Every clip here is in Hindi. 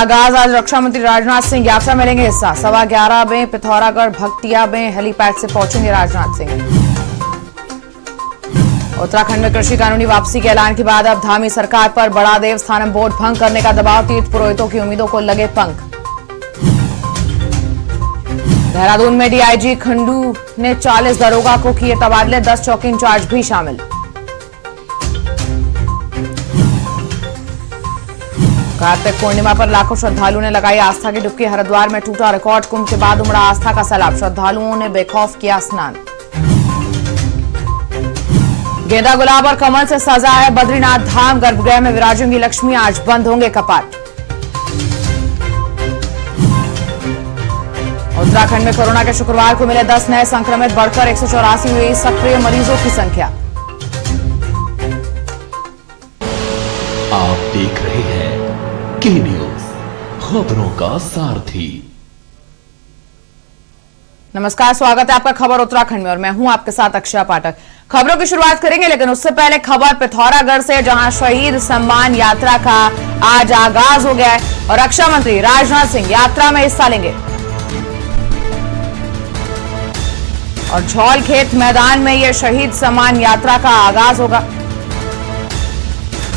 आगाज आज रक्षा मंत्री राजनाथ सिंह यात्रा में लेंगे हिस्सा। 11:15 में पिथौरागढ़ भक्तिया में हेलीपैड से पहुंचेंगे राजनाथ सिंह। उत्तराखंड में कृषि कानूनी वापसी के ऐलान के बाद अब धामी सरकार पर बड़ा देवस्थानम बोर्ड भंग करने का दबाव। तीर्थ पुरोहितों की उम्मीदों को लगे पंख। देहरादून में डीआईजी खंडू ने 40 दरोगा को किए तबादले, 10 चौकी इंचार्ज भी शामिल। कार्तिक पूर्णिमा पर लाखों श्रद्धालुओं ने लगाई आस्था की डुबकी। हरिद्वार में टूटा रिकॉर्ड, कुंभ के बाद उमड़ा आस्था का सैलाब। श्रद्धालुओं ने बेखौफ किया स्नान। गेंदा, गुलाब और कमल से सजा है बद्रीनाथ धाम। गर्भगृह में विराजेंगी लक्ष्मी, आज बंद होंगे कपाट। उत्तराखंड में कोरोना के शुक्रवार को मिले 10 नए संक्रमित, बढ़कर 184 हुई सक्रिय मरीजों की संख्या। आप देख रहे हैं के न्यूज, खबरों का सारथी। नमस्कार, स्वागत है आपका खबर उत्तराखंड में और मैं हूं आपके साथ अक्षय पाठक। खबरों की शुरुआत करेंगे, लेकिन उससे पहले खबर पिथौरागढ़ से, जहां शहीद सम्मान यात्रा का आज आगाज हो गया है और रक्षा मंत्री राजनाथ सिंह यात्रा में हिस्सा लेंगे। और झौलखेत मैदान में यह शहीद सम्मान यात्रा का आगाज होगा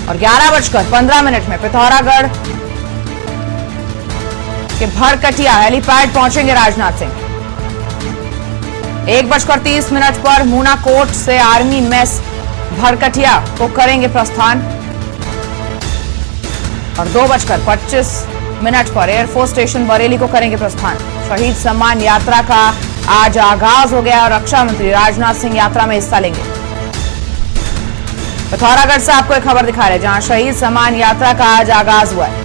और 11:15 में पिथौरागढ़ के भरकटिया हेलीपैड पहुंचेंगे राजनाथ सिंह। 1:30 पर मूनाकोट से आर्मी मेस भरकटिया को करेंगे प्रस्थान और 2:25 पर एयरफोर्स स्टेशन बरेली को करेंगे प्रस्थान। शहीद सम्मान यात्रा का आज आगाज हो गया और रक्षा मंत्री राजनाथ सिंह यात्रा में हिस्सा लेंगे। पिथौरागढ़ से आपको एक खबर दिखा रहे हैं, जहां शहीद सम्मान यात्रा का आज आगाज हुआ है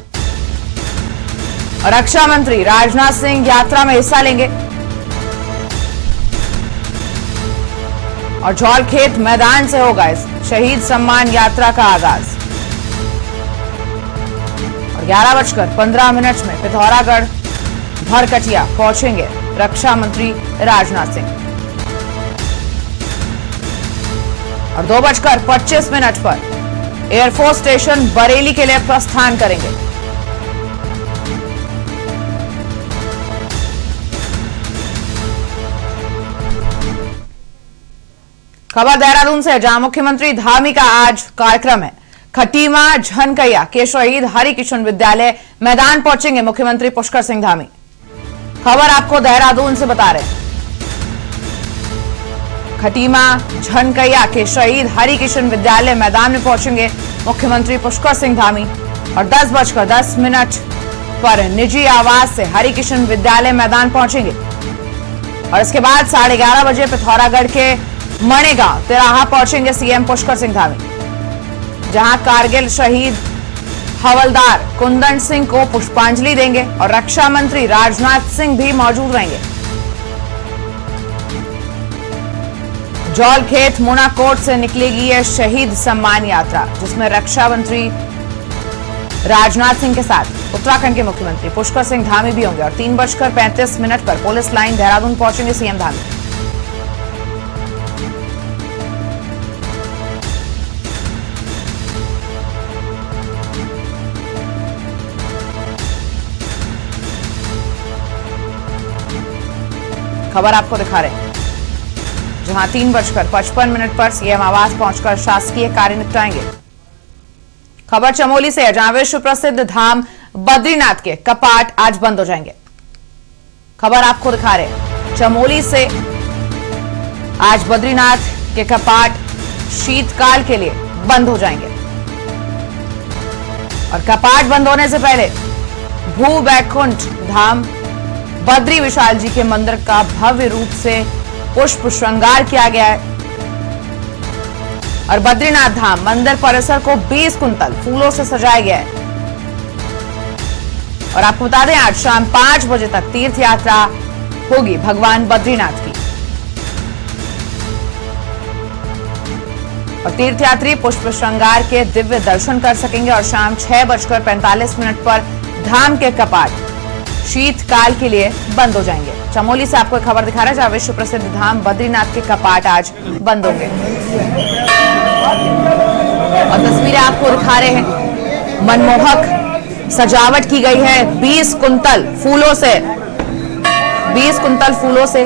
और रक्षा मंत्री राजनाथ सिंह यात्रा में हिस्सा लेंगे और झौलखेत मैदान से होगा इस शहीद सम्मान यात्रा का आगाज। और 11:15 में पिथौरागढ़ भरकटिया पहुंचेंगे रक्षा मंत्री राजनाथ सिंह और 2:25 पर एयरफोर्स स्टेशन बरेली के लिए प्रस्थान करेंगे। खबर देहरादून से, जहां मुख्यमंत्री धामी का आज कार्यक्रम है। खटीमा झनकैया के शहीद हरिकिशन विद्यालय मैदान पहुंचेंगे मुख्यमंत्री पुष्कर सिंह धामी। खबर आपको देहरादून से बता रहे हैं, खटीमा झनकैया के शहीद हरिकिशन विद्यालय मैदान में पहुंचेंगे मुख्यमंत्री पुष्कर सिंह धामी और 10:10 पर निजी आवास से हरिकिशन विद्यालय मैदान पहुंचेंगे और इसके बाद 11:30 बजे पिथौरागढ़ के मणेगांव तिराहा पहुंचेंगे सीएम पुष्कर सिंह धामी, जहां कारगिल शहीद हवलदार कुंदन सिंह को पुष्पांजलि देंगे और रक्षा मंत्री राजनाथ सिंह भी मौजूद रहेंगे। झौलखेत मूनाकोट से निकलेगी यह शहीद सम्मान यात्रा, जिसमें रक्षा मंत्री राजनाथ सिंह के साथ उत्तराखंड के मुख्यमंत्री पुष्कर सिंह धामी भी होंगे और 3:35 पर पुलिस लाइन देहरादून पहुंचेंगे सीएम धामी। खबर आपको दिखा रहे हैं, जहां 3:55 पर सीएम आवास पहुंचकर शासकीय कार्य निपटाएंगे। खबर चमोली से है, जहां विश्व प्रसिद्ध धाम बद्रीनाथ के कपाट आज बंद हो जाएंगे। खबर आपको दिखा रहे हैं, चमोली से आज बद्रीनाथ के कपाट शीतकाल के लिए बंद हो जाएंगे और कपाट बंद होने से पहले भू बैकुंठ धाम बद्री विशाल जी के मंदिर का भव्य रूप से पुष्प श्रृंगार किया गया है और बद्रीनाथ धाम मंदिर परिसर को 20 कुंतल फूलों से सजाया गया है। और आपको बता दें, आज शाम 5 बजे तक तीर्थ यात्रा होगी भगवान बद्रीनाथ की और तीर्थयात्री पुष्प श्रृंगार के दिव्य दर्शन कर सकेंगे और शाम 6:45 पर धाम के कपाट शीतकाल के लिए बंद हो जाएंगे। चमोली से आपको एक खबर दिखा रहा है, जहां विश्व प्रसिद्ध धाम बद्रीनाथ के कपाट आज बंद होंगे और तस्वीरें आपको दिखा रहे हैं मनमोहक सजावट की गई है 20 कुंतल फूलों से। 20 कुंतल फूलों से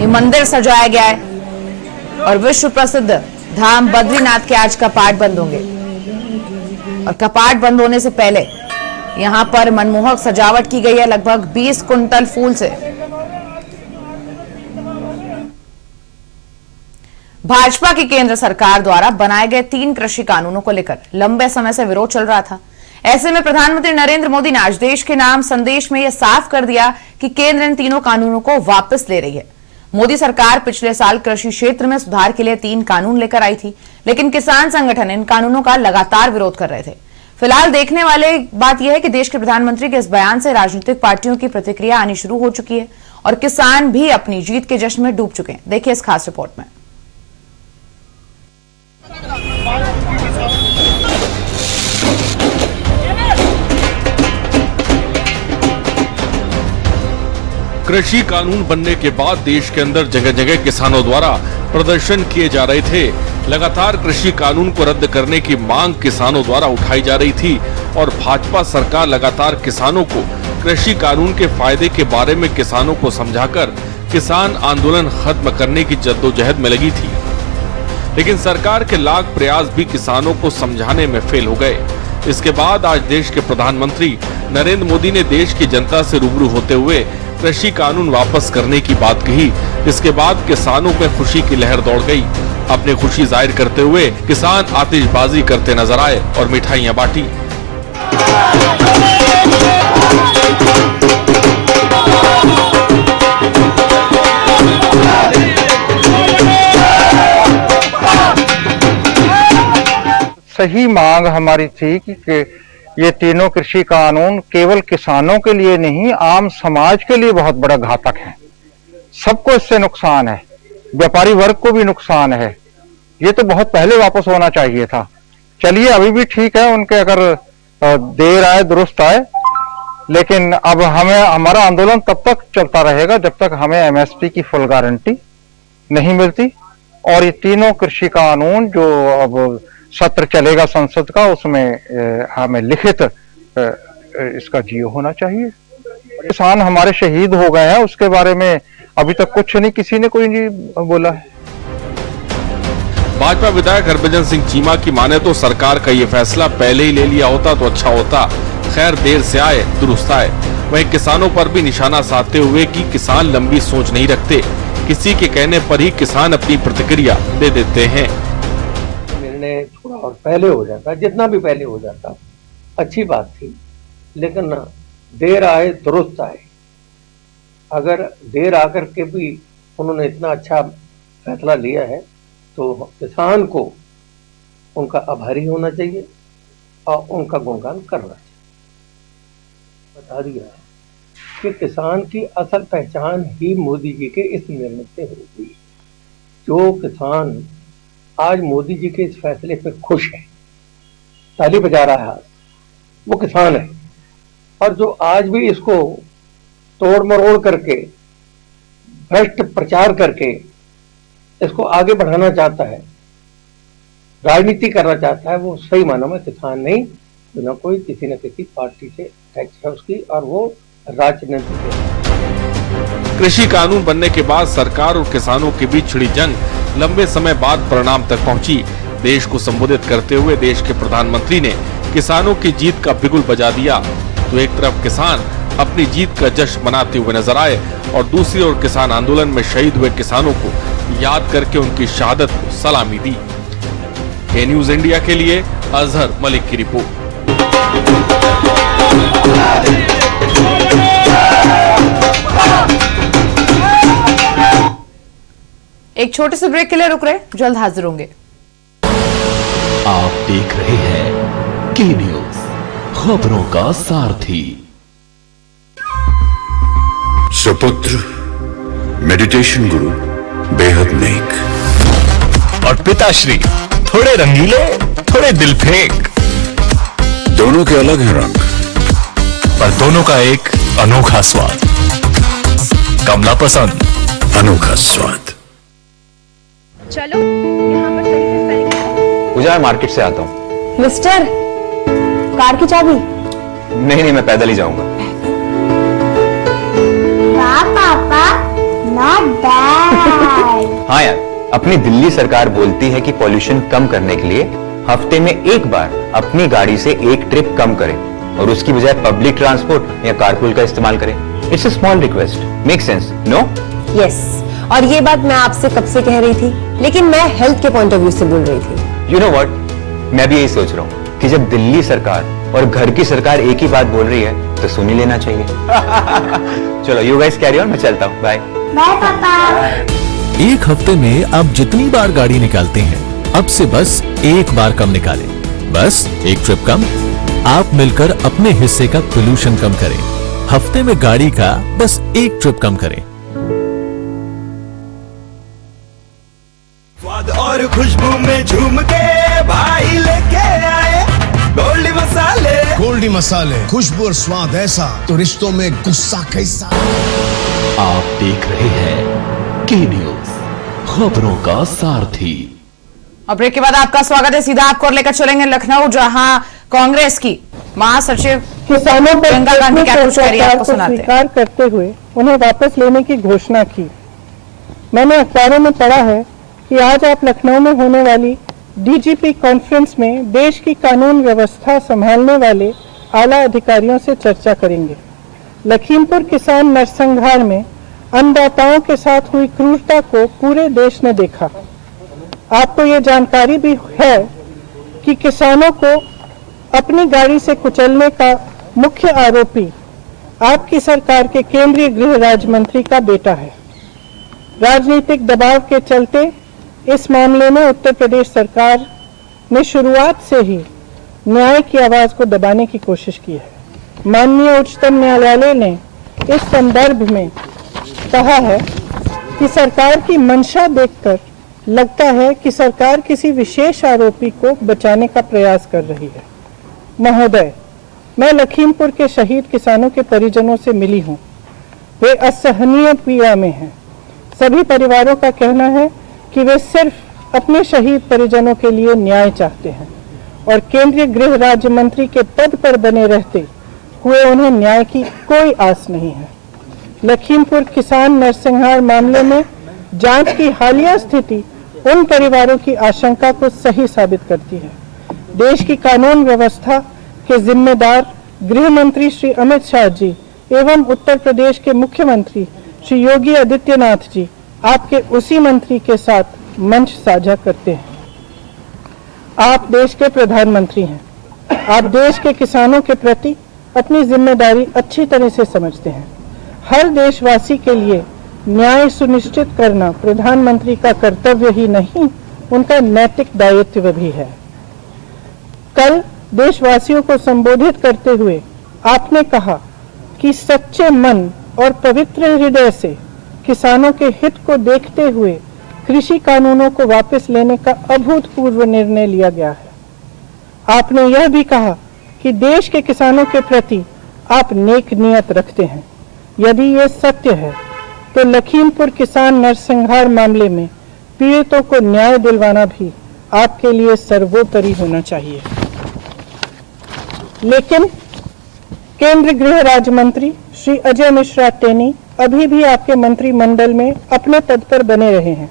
ये मंदिर सजाया गया है और विश्व प्रसिद्ध धाम बद्रीनाथ के आज कपाट बंद होंगे। और कपाट बंद होने से पहले यहां पर मनमोहक सजावट की गई है लगभग 20 कुंतल फूल से। भाजपा की केंद्र सरकार द्वारा बनाए गए 3 कृषि कानूनों को लेकर लंबे समय से विरोध चल रहा था। ऐसे में प्रधानमंत्री नरेंद्र मोदी ने आज देश के नाम संदेश में यह साफ कर दिया कि केंद्र इन तीनों कानूनों को वापस ले रही है। मोदी सरकार पिछले साल कृषि क्षेत्र में सुधार के लिए 3 कानून लेकर आई थी, लेकिन किसान संगठन इन कानूनों का लगातार विरोध कर रहे थे। फिलहाल देखने वाले बात यह है कि देश के प्रधानमंत्री के इस बयान से राजनीतिक पार्टियों की प्रतिक्रिया आनी शुरू हो चुकी है और किसान भी अपनी जीत के जश्न में डूब चुके हैं। देखिए इस खास रिपोर्ट में। कृषि कानून बनने के बाद देश के अंदर जगह जगह किसानों द्वारा प्रदर्शन किए जा रहे थे। लगातार कृषि कानून को रद्द करने की मांग किसानों द्वारा उठाई जा रही थी और भाजपा सरकार लगातार किसानों को कृषि कानून के फायदे के बारे में किसानों को समझाकर किसान आंदोलन खत्म करने की जद्दोजहद में लगी थी। लेकिन सरकार के लाख प्रयास भी किसानों को समझाने में फेल हो गए। इसके बाद आज देश के प्रधानमंत्री नरेंद्र मोदी ने देश की जनता से रूबरू होते हुए कृषि कानून वापस करने की बात कही। इसके बाद किसानों में खुशी की लहर दौड़ गई। अपनी खुशी जाहिर करते हुए किसान आतिशबाजी करते नजर आए और मिठाइयां बांटी। सही मांग हमारी थी कि ये तीनों कृषि कानून केवल किसानों के लिए नहीं, आम समाज के लिए बहुत बड़ा घातक है। सबको इससे नुकसान है, व्यापारी वर्ग को भी नुकसान है। ये तो बहुत पहले वापस होना चाहिए था। चलिए अभी भी ठीक है, उनके अगर देर आए दुरुस्त आए, लेकिन अब हमारा आंदोलन तब तक चलता रहेगा जब तक हमें एमएसपी की फुल गारंटी नहीं मिलती। और ये तीनों कृषि कानून जो अब सत्र चलेगा संसद का, उसमें हमें लिखित इसका जियो होना चाहिए। किसान हमारे शहीद हो गए हैं, उसके बारे में अभी तक कुछ नहीं, किसी ने कोई नहीं बोला है। भाजपा विधायक हरभजन सिंह चीमा की माने तो सरकार का ये फैसला पहले ही ले लिया होता तो अच्छा होता। खैर देर से आए दुरुस्त आए। वहीं किसानों पर भी निशाना साधते हुए कि किसान लंबी सोच नहीं रखते, किसी के कहने पर ही किसान अपनी प्रतिक्रिया दे देते हैं। थोड़ा और पहले हो जाता, जितना भी पहले हो जाता अच्छी बात थी, लेकिन देर आए दुरुस्त आए। अगर देर आकर के भी उन्होंने इतना अच्छा फैसला लिया है तो किसान को उनका आभारी होना चाहिए और उनका गुणगान करना चाहिए। बता दिया कि किसान की असल पहचान ही मोदी जी के इस निर्णय से होगी। जो किसान आज मोदी जी के इस फैसले पे खुश है, ताली बजा रहा है, वो किसान है। और जो आज भी इसको तोड़ मरोड़ करके, भ्रष्ट प्रचार करके इसको आगे बढ़ाना चाहता है, राजनीति करना चाहता है, वो सही मानों में किसान नहीं, तो न कोई किसी न किसी पार्टी से टैक्स है उसकी, और वो राजनीति है। कृषि कानून बनने के बाद सरकार और किसानों के बीच छिड़ी जंग लंबे समय बाद परिणाम तक पहुंची। देश को संबोधित करते हुए देश के प्रधानमंत्री ने किसानों की जीत का बिगुल बजा दिया। तो एक तरफ किसान अपनी जीत का जश्न मनाते हुए नजर आए और दूसरी ओर किसान आंदोलन में शहीद हुए किसानों को याद करके उनकी शहादत को सलामी दी। के न्यूज इंडिया के लिए अजहर मलिक की रिपोर्ट। एक छोटे से ब्रेक के लिए रुक रहे, जल्द हाजिर होंगे। आप देख रहे हैं के न्यूज, खबरों का सारथी। सुपुत्र मेडिटेशन गुरु बेहद नेक और पिताश्री थोड़े रंगीले, थोड़े दिल फेंक। दोनों के अलग हैं रंग, पर दोनों का एक अनोखा स्वाद। कमला पसंद, अनोखा स्वाद। चलो यहाँ पर सही से स्पेलिंग। पूजा, मैं मार्केट से आता हूँ। मिस्टर कार की चाबी? नहीं नहीं, मैं पैदल ही जाऊंगा। वाह पापा, नॉट बैड। हाँ यार, अपनी दिल्ली सरकार बोलती है कि पॉल्यूशन कम करने के लिए हफ्ते में एक बार अपनी गाड़ी से एक ट्रिप कम करें और उसकी बजाय पब्लिक ट्रांसपोर्ट या कारपूल का इस्तेमाल करें। It's a small request, make sense, no? Yes, और ये बात मैं आपसे कब से कह रही थी, लेकिन मैं हेल्थ के पॉइंट ऑफ व्यू से बोल रही थी। यू नो व्हाट, मैं भी यही सोच रहा हूँ कि जब दिल्ली सरकार और घर की सरकार एक ही बात बोल रही है तो सुन ही लेना चाहिए। चलो यू गाइस कैरी ऑन, मैं चलता हूँ, बाय। बाय पापा। एक हफ्ते में आप जितनी बार गाड़ी निकालते हैं, अब से बस एक बार कम निकालें। बस एक ट्रिप कम, आप मिलकर अपने हिस्से का पोल्यूशन कम करें। हफ्ते में गाड़ी का बस एक ट्रिप कम करें। स्वाद और खुशबू में झूम के भाई लेके आए गोल्डी मसाले। गोल्डी मसाले, खुशबू और स्वाद ऐसा तो रिश्तों में गुस्सा कैसा। आप देख रहे हैं के न्यूज, खबरों का सारथी। और ब्रेक के बाद आपका स्वागत है। सीधा आपको लेकर चलेंगे लखनऊ, जहां कांग्रेस की महासचिव किसानों पर प्रियंका गांधी क्या कुछ कह रही है, आपको सुनाते हैं। स्वीकार करते हुए उन्हें वापस लेने की घोषणा की। मैंने अखबारों में पढ़ा है कि आज आप लखनऊ में होने वाली डीजीपी कॉन्फ्रेंस में देश की कानून व्यवस्था संभालने वाले आला अधिकारियों से चर्चा करेंगे। लखीमपुर किसान नरसंहार में अन्नदाताओं के साथ हुई क्रूरता को पूरे देश ने देखा। आपको ये जानकारी भी है कि किसानों को अपनी गाड़ी से कुचलने का मुख्य आरोपी आपकी सरकार के केंद्रीय गृह राज्य मंत्री का बेटा है। राजनीतिक दबाव के चलते इस मामले में उत्तर प्रदेश सरकार ने शुरुआत से ही न्याय की आवाज को दबाने की कोशिश की है। माननीय उच्चतम न्यायालय ने इस संदर्भ में कहा है कि सरकार की मंशा देखकर लगता है कि सरकार किसी विशेष आरोपी को बचाने का प्रयास कर रही है। महोदय, मैं लखीमपुर के शहीद किसानों के परिजनों से मिली हूँ। वे असहनीय पीड़ा में हैं। सभी परिवारों का कहना है कि वे सिर्फ अपने शहीद परिजनों के लिए न्याय चाहते हैं और केंद्रीय गृह राज्य मंत्री के पद पर बने रहते हुए उन्हें न्याय की कोई आस नहीं है। लखीमपुर किसान नरसंहार मामले में जांच की हालिया स्थिति उन परिवारों की आशंका को सही साबित करती है। देश की कानून व्यवस्था के जिम्मेदार गृह मंत्री श्री अमित शाह जी एवं उत्तर प्रदेश के मुख्यमंत्री श्री योगी आदित्यनाथ जी आपके उसी मंत्री के साथ मंच साझा करते हैं। आप देश के प्रधानमंत्री हैं। आप देश के किसानों के प्रति अपनी जिम्मेदारी अच्छी तरह से समझते हैं। हर देशवासी के लिए न्याय सुनिश्चित करना प्रधानमंत्री का कर्तव्य ही नहीं, उनका नैतिक दायित्व भी है। कल देशवासियों को संबोधित करते हुए आपने कहा कि सच्चे मन और पवित्र हृदय से किसानों के हित को देखते हुए कृषि कानूनों को वापस लेने का अभूतपूर्व निर्णय लिया गया है। आपने यह भी कहा कि देश के किसानों के प्रति आप नेक नियत रखते हैं। यदि ये सत्य है तो लखीमपुर किसान नरसंहार मामले में पीड़ितों को न्याय दिलवाना भी आपके लिए सर्वोपरि होना चाहिए। लेकिन केंद्रीय गृह राज्य मंत्री श्री अजय मिश्रा टेनी अभी भी आपके मंत्रिमंडल में अपने पद पर बने रहे हैं।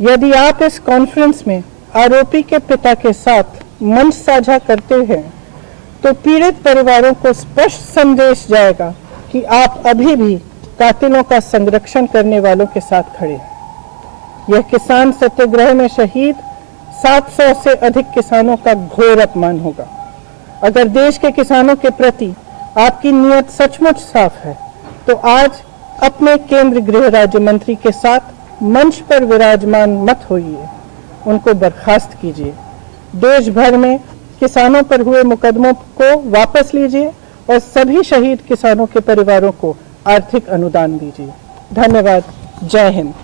यदि आप इस कॉन्फ्रेंस में आरोपी के पिता के साथ मंच साझा करते हैं तो पीड़ित परिवारों को स्पष्ट संदेश जाएगा कि आप अभी भी कातिलों का संरक्षण करने वालों के साथ खड़े हैं। यह किसान सत्याग्रह में शहीद 700 से अधिक किसानों का घोर अपमान होगा। अगर देश के किसानों के प्रति आपकी नीयत सचमुच साफ है तो आज अपने केंद्रीय गृह राज्य मंत्री के साथ मंच पर विराजमान मत होइए, उनको बर्खास्त कीजिए। देश भर में किसानों पर हुए मुकदमों को वापस लीजिए और सभी शहीद किसानों के परिवारों को आर्थिक अनुदान दीजिए। धन्यवाद। जय हिंद।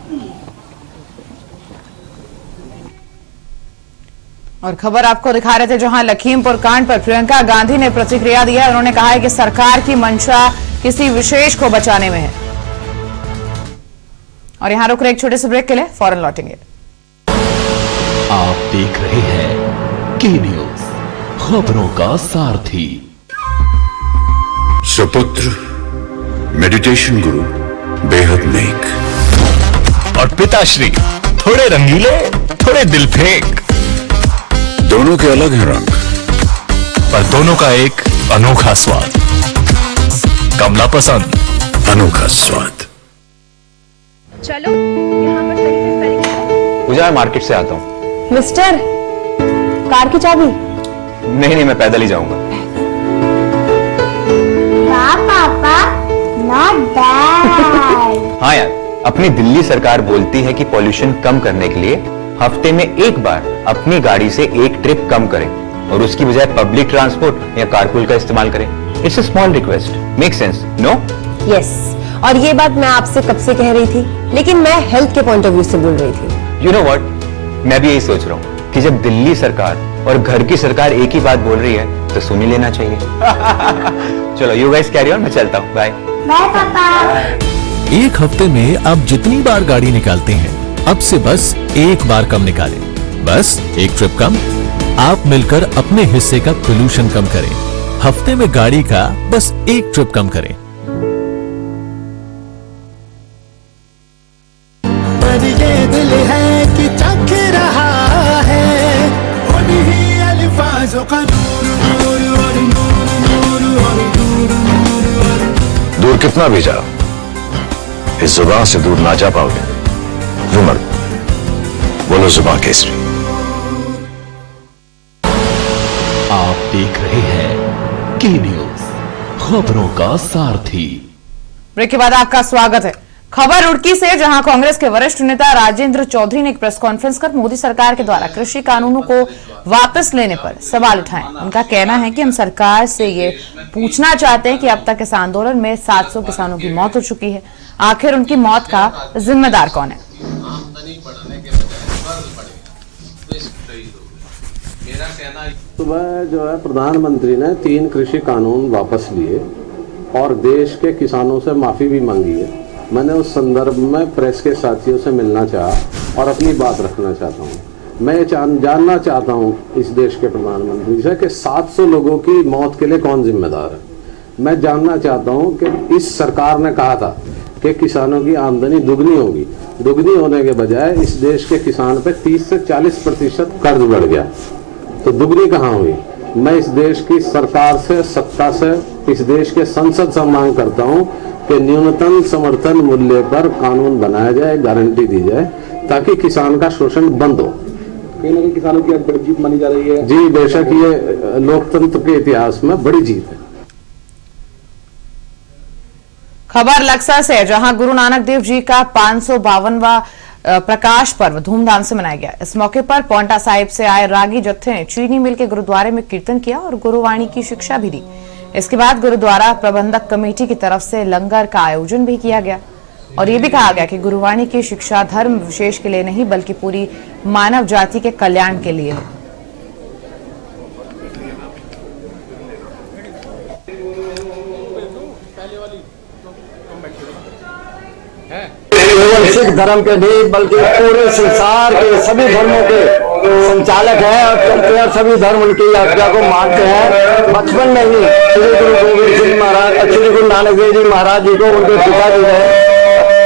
और खबर आपको दिखा रहे थे जहां लखीमपुर कांड पर प्रियंका गांधी ने प्रतिक्रिया दी है। उन्होंने कहा है कि सरकार की मंशा किसी विशेष को बचाने में है। और यहां रुक रहे एक छोटे से ब्रेक के लिए, फौरन लौटेंगे। आप देख रहे हैं के न्यूज, खबरों का सारथी। सुपुत्र मेडिटेशन गुरु बेहद नेक और पिताश्री थोड़े रंगीले, थोड़े दिल फेंक। दोनों के अलग हैं रंग, पर दोनों का एक अनोखा स्वाद। कमला पसंद, अनोखा स्वाद। चलो यहाँ पर सही से स्पेलिंग है। पूजा, मार्केट से आता हूँ। मिस्टर, कार की चाबी? नहीं, मैं पैदल ही जाऊंगा। पापा, not bad। हाँ यार, अपनी दिल्ली सरकार बोलती है कि पॉल्यूशन कम करने के लिए हफ्ते में एक बार अपनी गाड़ी से एक ट्रिप कम करें और उसकी बजाय पब्लिक ट्रांसपोर्ट या कारपूल का इस्तेमाल करें। It's a small request, make sense, no? Yes, और ये बात मैं आपसे कब से कह रही थी, लेकिन मैं हेल्थ के पॉइंट ऑफ व्यू से बोल रही थी। यू नो व्हाट, मैं भी यही सोच रहा हूँ कि जब दिल्ली सरकार और घर की सरकार एक ही बात बोल रही है तो सुन ही लेना चाहिए। चलो यू गाइस कैरी ऑन, मैं चलता हूँ, बाय। बाय पापा। एक हफ्ते में आप जितनी बार गाड़ी निकालते हैं, अब से बस एक बार कम निकालें। बस एक ट्रिप कम, आप मिलकर अपने हिस्से का पोल्यूशन कम करें। हफ्ते में गाड़ी का बस एक ट्रिप कम करें। पर ये दिल है कि चख रहा है उन्हीं अल्फाजों का नूर और नूर और नूर। दूर कितना भी जाओ, इस जुबान से दूर ना जा पाओगे। रुमर बोलो, जुबान केसरी। आप देख रहे हैं के न्यूज, खबरों का सारथी। ब्रेक के बाद आपका स्वागत है। खबर रुड़की से, जहां कांग्रेस के वरिष्ठ नेता राजेंद्र चौधरी ने एक प्रेस कॉन्फ्रेंस कर मोदी सरकार के द्वारा कृषि कानूनों को वापस लेने पर सवाल उठाए। उनका कहना है कि हम सरकार से ये पूछना चाहते हैं कि अब तक इस आंदोलन में 700 किसानों की मौत हो चुकी है, आखिर उनकी मौत का जिम्मेदार कौन है? सुबह जो है प्रधानमंत्री ने 3 कृषि कानून वापस लिए और देश के किसानों से माफी भी मांगी है। मैंने उस संदर्भ में प्रेस के साथियों से मिलना चाहा और अपनी बात रखना चाहता हूँ। मैं जानना चाहता हूँ इस देश के प्रधानमंत्री से कि 700 लोगों की मौत के लिए कौन जिम्मेदार है। मैं जानना चाहता हूँ कि इस सरकार ने कहा था कि किसानों की आमदनी दुगनी होगी, दुगनी होने के बजाय इस देश के किसान पे 30 से 40% कर्ज बढ़ गया, तो दुगनी कहाँ हुई? मैं इस देश की सरकार से, सत्ता से, इस देश के संसद से मांग करता हूँ कि न्यूनतम समर्थन मूल्य पर कानून बनाया जाए, गारंटी दी जाए ताकि किसान का शोषण बंद हो। कहीं ना कहीं किसानों की बड़ी जीत मानी जा रही है। जी बेशक, ये लोकतंत्र के इतिहास में बड़ी जीत है। खबर लक्सा से, जहां गुरु नानक देव जी का 552वां प्रकाश पर्व धूमधाम से मनाया गया। इस मौके पर पौंटा साहिब से आए रागी जत्थे ने चीनी मिल के गुरुद्वारे में कीर्तन किया और गुरुवाणी की शिक्षा भी दी। इसके बाद गुरुद्वारा प्रबंधक कमेटी की तरफ से लंगर का आयोजन भी किया गया और ये भी कहा गया कि गुरुवाणी की शिक्षा धर्म विशेष के लिए नहीं बल्कि पूरी मानव जाति के कल्याण के लिए है। केवल सिख धर्म के नहीं बल्कि पूरे संसार के सभी धर्मों के संचालक हैं और चलते हैं। सभी धर्म उनकी आज्ञा को मानते हैं। बचपन में ही श्री गुरु गोविंद सिंह महाराज, श्री गुरु नानक देव जी महाराज जी को उनके पिताजी ने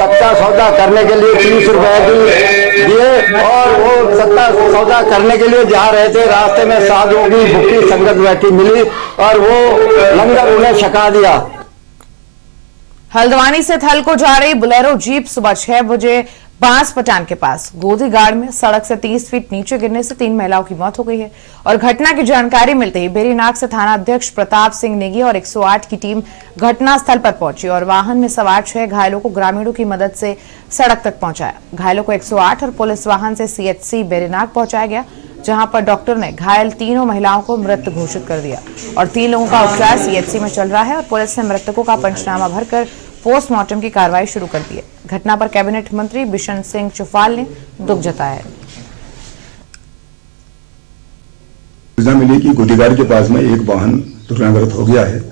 सच्चा सौदा करने के लिए 30 रुपए दिए और वो सच्चा सौदा करने के लिए जा रहे थे। रास्ते में साधुओं की भूखी संगत बैठी मिली और वो लंगर उन्हें छका दिया। हल्द्वानी से थल को जा रही बुलेरो जीप सुबह 6 बजे बांस पटान के पास गोदीगाड़ में सड़क से 30 फीट नीचे गिरने से 3 महिलाओं की मौत हो गई है और घटना की जानकारी मिलते ही बेरीनाग से थाना अध्यक्ष प्रताप सिंह नेगी और 108 की टीम घटनास्थल पर पहुंची और वाहन में सवार 6 घायलों को ग्रामीणों की मदद से सड़क तक पहुंचाया। घायलों को 108 और पुलिस वाहन से CHC बेरीनाग पहुंचाया गया, जहां पर डॉक्टर ने घायल तीनों महिलाओं को मृत घोषित कर दिया और 3 लोगों का उपचार CHC में चल रहा है और पुलिस ने मृतकों का पंचनामा भरकर पोस्टमार्टम की कार्रवाई शुरू कर दी है। घटना पर कैबिनेट मंत्री बिशन सिंह चुफाल ने दुख जताया है। सूचना मिली कि गोदीगाड़ के पास में एक वाहन दुर्घटनाग्रस्त हो गया है।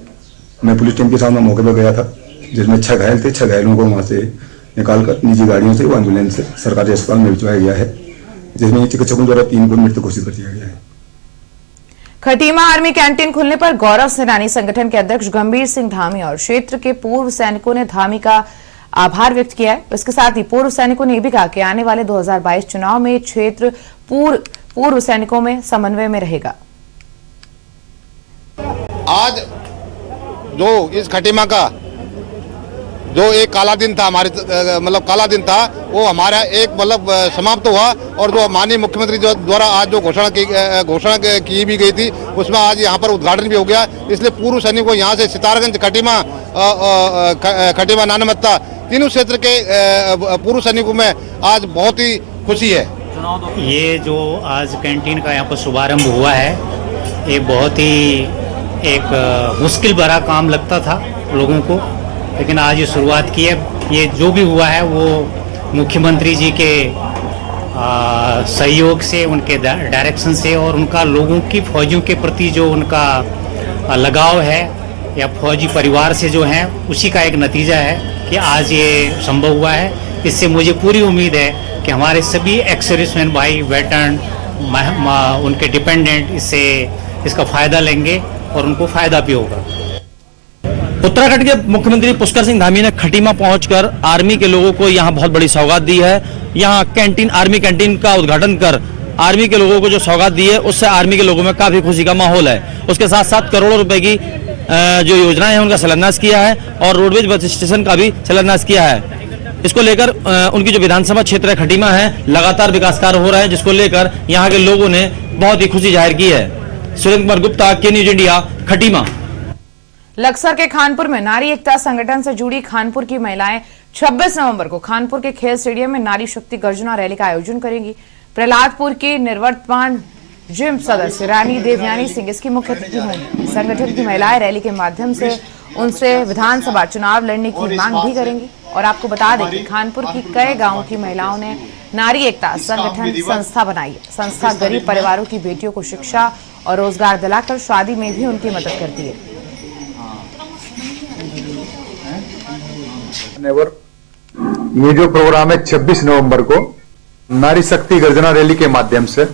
मैं पुलिस टीम के साथ मौके पर गया था, जिसमें 6 घायल थे। 6 घायलों को वहां से निकालकर निजी गाड़ियों से एम्बुलेंस से सरकारी अस्पताल में भिजवाया गया है, जिसमें चिकित्सकों द्वारा 3 को मृत घोषित कर दिया गया है। खटीमा आर्मी कैंटीन खुलने पर गौरव सेनानी संगठन के अध्यक्ष गंभीर सिंह धामी और क्षेत्र के पूर्व सैनिकों ने धामी का आभार व्यक्त किया है। इसके साथ ही पूर्व सैनिकों ने भी कहा कि आने वाले 2022 चुनाव में क्षेत्र पूर्व सैनिकों में समन्वय में रहेगा। आज जो इस खटीमा का जो एक काला दिन था, हमारे मतलब काला दिन था, वो हमारा एक मतलब समाप्त हुआ और जो माननीय मुख्यमंत्री द्वारा आज जो घोषणा की भी गई थी उसमें आज यहाँ पर उद्घाटन भी हो गया। इसलिए पूर्व सैनिकों को यहाँ से सितारगंज, खटीमा नानमत्ता तीनों क्षेत्र के पूर्व सैनिकों में आज बहुत ही खुशी है। ये जो आज कैंटीन का यहाँ पर शुभारंभ हुआ है, ये बहुत ही एक मुश्किल भरा काम लगता था लोगों को, लेकिन आज ये शुरुआत की है। ये जो भी हुआ है वो मुख्यमंत्री जी के सहयोग से, उनके डायरेक्शन से और उनका लोगों की फौजियों के प्रति जो उनका लगाव है या फौजी परिवार से जो है, उसी का एक नतीजा है कि आज ये संभव हुआ है। इससे मुझे पूरी उम्मीद है कि हमारे सभी एक्स सर्विसमैन भाई, वेटरन, उनके डिपेंडेंट इसका फ़ायदा लेंगे और उनको फ़ायदा भी होगा। उत्तराखंड के मुख्यमंत्री पुष्कर सिंह धामी ने खटीमा पहुंचकर आर्मी के लोगों को यहां बहुत बड़ी सौगात दी है। यहां कैंटीन, आर्मी कैंटीन का उद्घाटन कर आर्मी के लोगों को जो सौगात दी है, उससे आर्मी के लोगों में काफी खुशी का माहौल है। उसके साथ साथ करोड़ों रुपए की जो योजनाएं हैं उनका शिलान्यास किया है और रोडवेज बस स्टेशन का भी शिलान्यास किया है। इसको लेकर उनकी जो विधानसभा क्षेत्र है खटीमा है, लगातार विकास कार्य हो रहा है, जिसको लेकर यहाँ के लोगों ने बहुत ही खुशी जाहिर की है। सुरेंद्र कुमार गुप्ता, के न्यूज इंडिया, खटीमा। लक्सर के खानपुर में नारी एकता संगठन से जुड़ी खानपुर की महिलाएं 26 नवंबर को खानपुर के खेल स्टेडियम में नारी शक्ति गर्जना रैली का आयोजन करेंगी। प्रहलादपुर की निवर्तमान जिम सदस्य रानी देवयानी सिंह इसकी मुख्य अतिथि होंगी। संगठन की महिलाएं रैली के माध्यम से उनसे विधानसभा चुनाव लड़ने की मांग भी करेंगी। और आपको बता दें कि खानपुर की कई गांवों की महिलाओं ने नारी एकता संगठन संस्था बनाई है। संस्था गरीब परिवारों की बेटियों को शिक्षा और रोजगार दिलाकर शादी में भी उनकी मदद करती है। ये जो प्रोग्राम है 26 नवंबर को नारी शक्ति गर्जना रैली के माध्यम से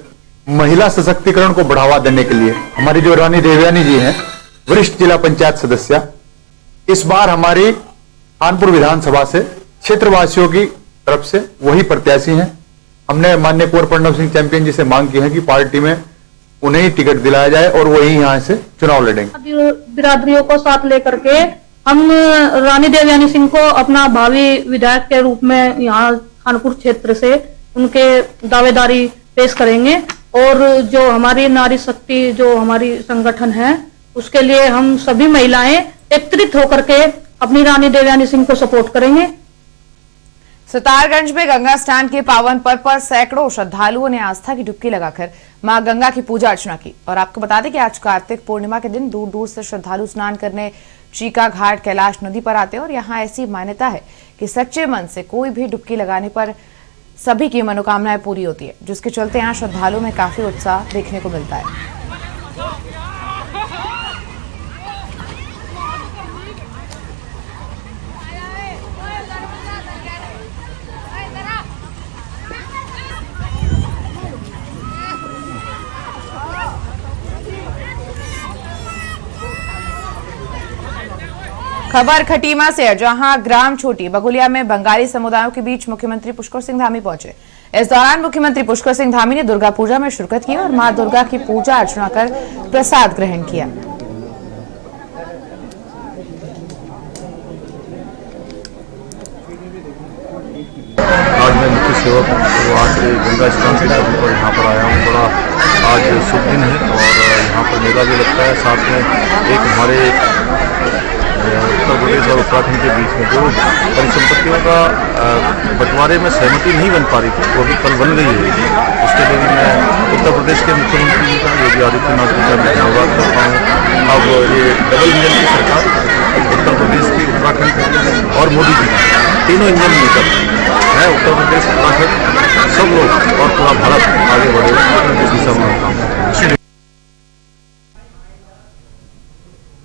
महिला सशक्तिकरण को बढ़ावा देने के लिए हमारी जो रानी देवयानी जी हैं, वरिष्ठ जिला पंचायत सदस्य, इस बार हमारी कानपुर विधानसभा से क्षेत्रवासियों की तरफ से वही प्रत्याशी हैं। हमने माननीय कुंवर प्रणव सिंह चैंपियन जी से मांग की है कि पार्टी में उन्हें ही टिकट दिलाया जाए और वही यहाँ से चुनाव लड़ेंगे। बिरादरियों को साथ लेकर के हम रानी देवयानी सिंह को अपना भावी विधायक के रूप में यहाँ खानपुर क्षेत्र से उनके दावेदारी पेश करेंगे। और जो हमारी नारी शक्ति जो हमारी संगठन है, उसके लिए हम सभी महिलाएं एकत्रित होकर के अपनी रानी देवयानी सिंह को सपोर्ट करेंगे। सितारगंज में गंगा स्नान के पावन पर्व पर सैकड़ों श्रद्धालुओं ने आस्था की डुबकी लगाकर मां गंगा की पूजा अर्चना की। और आपको बता दें कि आज कार्तिक पूर्णिमा के दिन दूर दूर से श्रद्धालु स्नान करने चीका घाट कैलाश नदी पर आते हैं। और यहाँ ऐसी मान्यता है कि सच्चे मन से कोई भी डुबकी लगाने पर सभी की मनोकामनाएं पूरी होती है, जिसके चलते यहाँ श्रद्धालुओं में काफी उत्साह देखने को मिलता है। खबर खटीमा से है, जहां ग्राम छोटी बगुलिया में बंगाली समुदायों के बीच मुख्यमंत्री पुष्कर सिंह धामी पहुंचे। इस दौरान मुख्यमंत्री पुष्कर सिंह धामी ने दुर्गा पूजा में शिरकत की और मां दुर्गा की पूजा अर्चना कर प्रसाद ग्रहण किया। आज मैं मुख्य सेवक आज गंगा स्नान से यहाँ पर आया हूँ। बड़ा आज शुभ दिन है और यहाँ पर मेला भी लगता है। साथ में एक हमारे उत्तर प्रदेश और उत्तराखंड के बीच में जो परिसंपत्तियों का बंटवारे में सहमति नहीं बन पा रही थी, वो भी कल बन गई है। उसके लिए मैं उत्तर प्रदेश के मुख्यमंत्री जी का, योगी आदित्यनाथ जी का मैं धन्यवाद करता हूँ। अब ये डबल इंजन की सरकार उत्तर प्रदेश की, उत्तराखंड और मोदी जी का तीनों इंजन मिलकर है, उत्तर प्रदेश, उत्तराखंड सब लोग और पूरा भारत आगे बढ़ेगा इस दिशा में।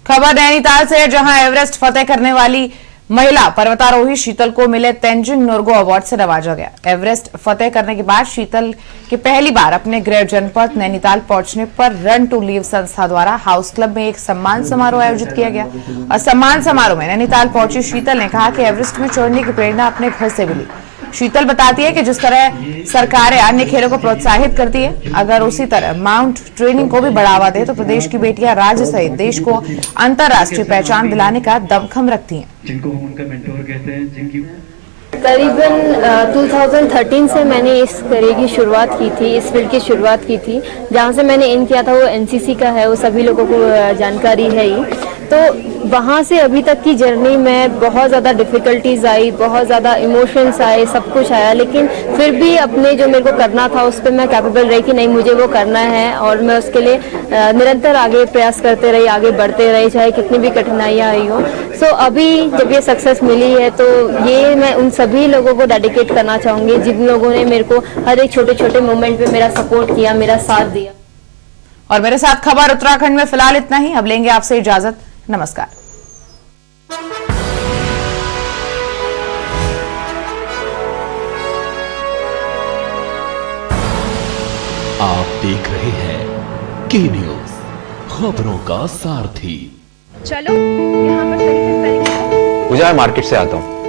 खबर नैनीताल से, जहां एवरेस्ट फतेह करने वाली महिला पर्वतारोही शीतल को मिले तेंजिंग नोर्गे अवार्ड से नवाजा गया। एवरेस्ट फतेह करने के बाद शीतल के पहली बार अपने गृह जनपद नैनीताल पहुंचने पर रन टू लीव संस्था द्वारा हाउस क्लब में एक सम्मान समारोह आयोजित किया गया और सम्मान समारोह में नैनीताल पहुंची शीतल ने कहा कि एवरेस्ट में चढ़ने की प्रेरणा अपने घर से मिली। शीतल बताती है कि जिस तरह सरकारें अन्य खेलों को प्रोत्साहित करती है, अगर उसी तरह माउंट ट्रेनिंग को भी बढ़ावा दे तो प्रदेश की बेटियां राज्य सहित देश को अंतर्राष्ट्रीय पहचान दिलाने का दमखम रखती हैं। जिनको हम उनका मेंटोर कहते हैं, जिनकी करीबन 2013 से मैंने इस करियर की शुरुआत की थी, इस फील्ड की शुरुआत की थी। जहाँ से मैंने इन किया था वो एनसीसी का है, वो सभी लोगों को जानकारी है ही। तो वहाँ से अभी तक की जर्नी में बहुत ज़्यादा डिफ़िकल्टीज आई, बहुत ज़्यादा इमोशंस आए, सब कुछ आया, लेकिन फिर भी अपने जो मेरे को करना था उस पर मैं कैपेबल रही कि नहीं मुझे वो करना है और मैं उसके लिए निरंतर आगे प्रयास करते रही, आगे बढ़ते रही, चाहे कितनी भी कठिनाइयाँ आई हो। सो अभी जब ये सक्सेस मिली है तो ये मैं उन सभी लोगों को डेडिकेट करना चाहूँगी जिन लोगों ने मेरे को हर एक छोटे छोटे मोमेंट पे मेरा सपोर्ट किया, मेरा साथ दिया। और मेरे साथ खबर उत्तराखंड में फिलहाल इतना ही। अब लेंगे आपसे इजाजत। नमस्कार। आप देख रहे हैं के न्यूज, खबरों का सारथी। चलो यहाँ पर पूजा, मैं मार्केट से आता हूँ।